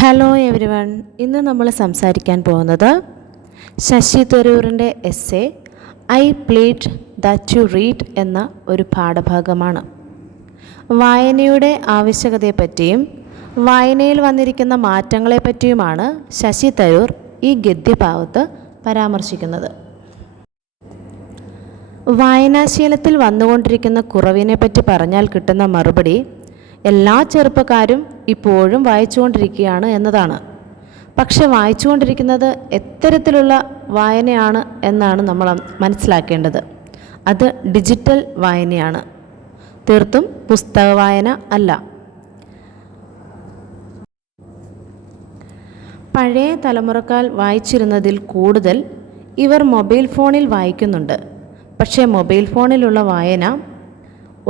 Hello everyone, ഇന്ന് നമ്മൾ സംസാരിക്കാൻ പോകുന്നത് ശശി തരൂരിൻ്റെ essay I plead that you read എന്ന ഒരു പാഠഭാഗമാണ്. വായനയുടെ ആവശ്യകതയെപ്പറ്റിയും വായനയിൽ വന്നിരിക്കുന്ന മാറ്റങ്ങളെപ്പറ്റിയുമാണ് ശശി തരൂർ ഈ ഗദ്യഭാഗത്ത് പരാമർശിക്കുന്നത്. വായനാശീലത്തിൽ വന്നുകൊണ്ടിരിക്കുന്ന കുറവിനെപ്പറ്റി പറഞ്ഞാൽ കിട്ടുന്ന മറുപടി എല്ലാ ചെറുപ്പക്കാരും ഇപ്പോഴും വായിച്ചുകൊണ്ടിരിക്കുകയാണ് എന്നതാണ്. പക്ഷെ വായിച്ചുകൊണ്ടിരിക്കുന്നത് എത്തരത്തിലുള്ള വായനയാണ് എന്നാണ് നമ്മൾ മനസ്സിലാക്കേണ്ടത്. അത് ഡിജിറ്റൽ വായനയാണ്, തീർത്തും പുസ്തക വായന അല്ല. പഴയ തലമുറക്കാർ വായിച്ചിരുന്നതിൽ കൂടുതൽ ഇവർ മൊബൈൽ ഫോണിൽ വായിക്കുന്നുണ്ട്. പക്ഷേ മൊബൈൽ ഫോണിലുള്ള വായന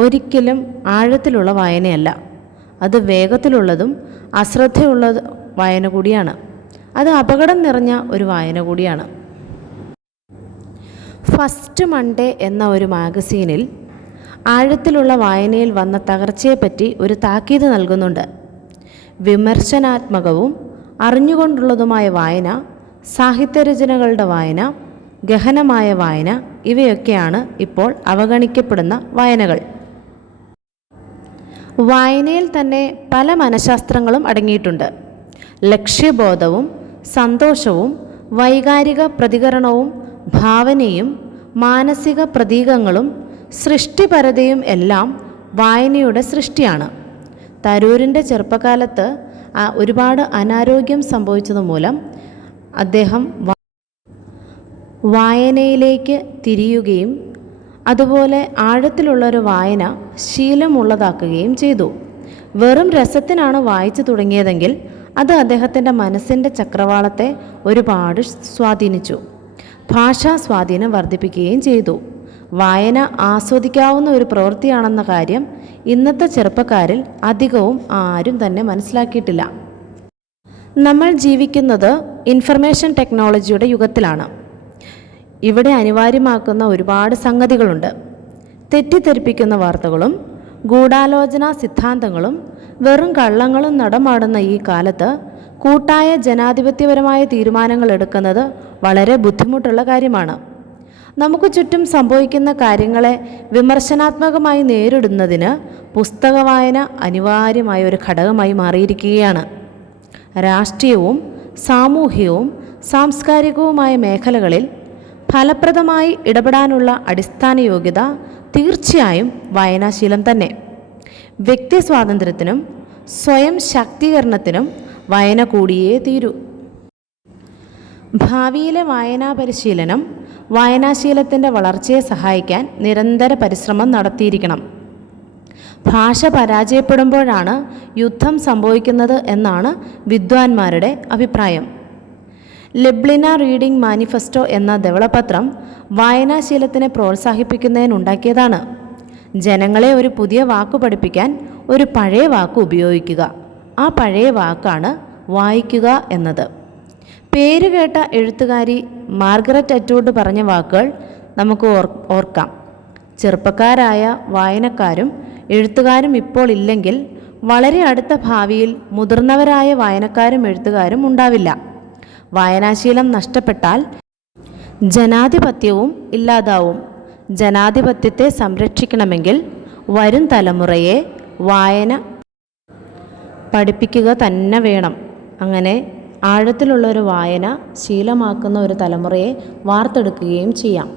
ഒരിക്കലും ആഴത്തിലുള്ള വായനയല്ല. അത് വേഗത്തിലുള്ളതും അശ്രദ്ധയുള്ള വായന കൂടിയാണ്. അത് അപകടം നിറഞ്ഞ ഒരു വായന കൂടിയാണ്. ഫസ്റ്റ് മൺഡേ എന്ന ഒരു മാഗസീനിൽ ആഴത്തിലുള്ള വായനയിൽ വന്ന തകർച്ചയെപ്പറ്റി ഒരു താക്കീത് നൽകുന്നുണ്ട്. വിമർശനാത്മകവും അറിഞ്ഞുകൊണ്ടുള്ളതുമായ വായന, സാഹിത്യരചനകളുടെ വായന, ഗഹനമായ വായന ഇവയൊക്കെയാണ് ഇപ്പോൾ അവഗണിക്കപ്പെടുന്ന വായനകൾ. വായനയിൽ തന്നെ പല മനഃശാസ്ത്രങ്ങളും അടങ്ങിയിട്ടുണ്ട്. ലക്ഷ്യബോധവും സന്തോഷവും വൈകാരിക പ്രതികരണവും ഭാവനയും മാനസിക പ്രതീകങ്ങളും സൃഷ്ടിപരതയും എല്ലാം വായനയുടെ സൃഷ്ടിയാണ്. തരൂരിൻ്റെ ചെറുപ്പകാലത്ത് ഒരുപാട് അനാരോഗ്യം സംഭവിച്ചതുമൂലം അദ്ദേഹം വായനയിലേക്ക് തിരിയുകയും അതുപോലെ ആഴത്തിലുള്ളൊരു വായന ശീലമുള്ളതാക്കുകയും ചെയ്തു. വെറും രസത്തിനാണ് വായിച്ചു തുടങ്ങിയതെങ്കിൽ അത് അദ്ദേഹത്തിൻ്റെ മനസ്സിൻ്റെ ചക്രവാളത്തെ ഒരുപാട് സ്വാധീനിച്ചു. ഭാഷാ സ്വാധീനം വർദ്ധിപ്പിക്കുകയും ചെയ്തു. വായന ആസ്വദിക്കാവുന്ന ഒരു പ്രവൃത്തിയാണെന്ന കാര്യം ഇന്നത്തെ ചെറുപ്പക്കാരിൽ അധികവും ആരും തന്നെ മനസ്സിലാക്കിയിട്ടില്ല. നമ്മൾ ജീവിക്കുന്നത് ഇൻഫർമേഷൻ ടെക്നോളജിയുടെ യുഗത്തിലാണ്. ഇവിടെ അനിവാര്യമാക്കുന്ന ഒരുപാട് സംഗതികളുണ്ട്. തെറ്റിദ്ധരിപ്പിക്കുന്ന വാർത്തകളും ഗൂഢാലോചനാ സിദ്ധാന്തങ്ങളും വെറും കള്ളങ്ങളും നടമാടുന്ന ഈ കാലത്ത് കൂട്ടായ ജനാധിപത്യപരമായ തീരുമാനങ്ങൾ എടുക്കുന്നത് വളരെ ബുദ്ധിമുട്ടുള്ള കാര്യമാണ്. നമുക്ക് ചുറ്റും സംഭവിക്കുന്ന കാര്യങ്ങളെ വിമർശനാത്മകമായി നേരിടുന്നതിന് പുസ്തക വായന അനിവാര്യമായ ഒരു ഘടകമായി മാറിയിരിക്കുകയാണ്. രാഷ്ട്രീയവും സാമൂഹികവും സാംസ്കാരികവുമായ മേഖലകളിൽ ഫലപ്രദമായി ഇടപെടാനുള്ള അടിസ്ഥാന യോഗ്യത തീർച്ചയായും വായനാശീലം തന്നെ. വ്യക്തി സ്വാതന്ത്ര്യത്തിനും സ്വയം ശാക്തീകരണത്തിനും വായന കൂടിയേ തീരൂ. ഭാവിയിലെ വായനാ പരിശീലനം വായനാശീലത്തിൻ്റെ വളർച്ചയെ സഹായിക്കാൻ നിരന്തര പരിശ്രമം നടത്തിയിരിക്കണം. ഭാഷ പരാജയപ്പെടുമ്പോഴാണ് യുദ്ധം സംഭവിക്കുന്നത് എന്നാണ് വിദ്വാൻമാരുടെ അഭിപ്രായം. ലെബ്ലിന റീഡിംഗ് മാനിഫെസ്റ്റോ എന്ന ധവളപത്രം വായനാശീലത്തിനെ പ്രോത്സാഹിപ്പിക്കുന്നതിനുണ്ടാക്കിയതാണ്. ജനങ്ങളെ ഒരു പുതിയ വാക്ക് പഠിപ്പിക്കാൻ ഒരു പഴയ വാക്ക് ഉപയോഗിക്കുക. ആ പഴയ വാക്കാണ് വായിക്കുക എന്നത്. പേരുകേട്ട എഴുത്തുകാരി മാർഗരറ്റ് അറ്റ്വുഡ് പറഞ്ഞ വാക്കുകൾ നമുക്ക് ഓർക്കാം. ചെറുപ്പക്കാരായ വായനക്കാരും എഴുത്തുകാരും ഇപ്പോൾ ഇല്ലെങ്കിൽ വളരെ അടുത്ത ഭാവിയിൽ മുതിർന്നവരായ വായനക്കാരും എഴുത്തുകാരും ഉണ്ടാവില്ല. വായനാശീലം നഷ്ടപ്പെട്ടാൽ ജനാധിപത്യവും ഇല്ലാതാവും. ജനാധിപത്യത്തെ സംരക്ഷിക്കണമെങ്കിൽ വരും തലമുറയെ വായന പഠിപ്പിക്കുക തന്നെ വേണം. അങ്ങനെ ആഴത്തിലുള്ളൊരു വായന ശീലമാക്കുന്ന ഒരു തലമുറയെ വാർത്തെടുക്കുകയും ചെയ്യാം.